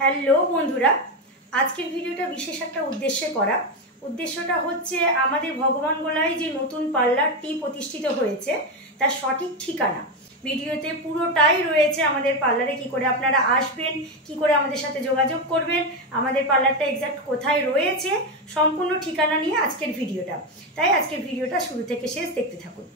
Hello বন্ধুরা, আজকের ভিডিওটা বিশেষ একটা উদ্দেশ্যে করা। উদ্দেশ্যটা হচ্ছে আমাদের ভগবান গোলায় যে নতুন পার্লারটি প্রতিষ্ঠিত হয়েছে তার সঠিক ঠিকানা। ভিডিওতে পুরোটাই রয়েছে আমাদের পার্লারে কি করে আপনারা আসবেন, কি করে আমাদের সাথে যোগাযোগ করবেন, আমাদের পার্লারটা এক্সাক্ট কোথায় রয়েছে, সম্পূর্ণ ঠিকানা নিয়ে আজকের ভিডিওটা। তাই আজকের ভিডিওটা শুরু থেকে শেষ দেখতে থাকুন।